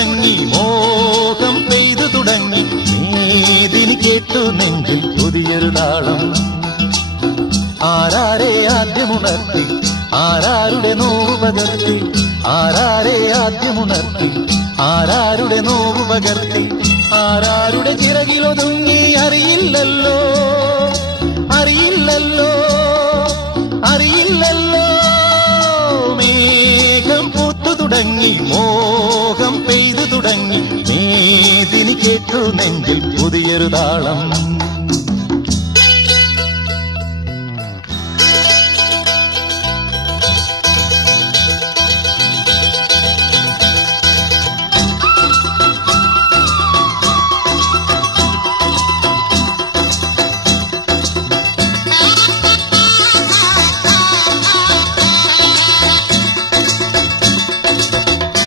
തുടങ്ങി മോഹം പെയ്തു തുടങ്ങി മേദിനി കേട്ടു നെഞ്ചിൽ പുതിയൊരു താളം ആരാരെ ആദ്യമുണർത്തി ആരാരുടെ നോവ് പകർത്തി ആരാരെ ആദ്യമുണർത്തി ആരാരുടെ നോവ് പകർത്തി ആരാരുടെ ചിറകിലൊതുങ്ങി അറിയില്ലല്ലോ അറിയില്ലല്ലോ അറിയില്ലല്ലോ മേഘം പൂത്തു തുടങ്ങി മോഹം പെയ്തു തുടങ്ങി മേദിനി കേട്ടു നെഞ്ചിൽ പുതിയൊരു താളം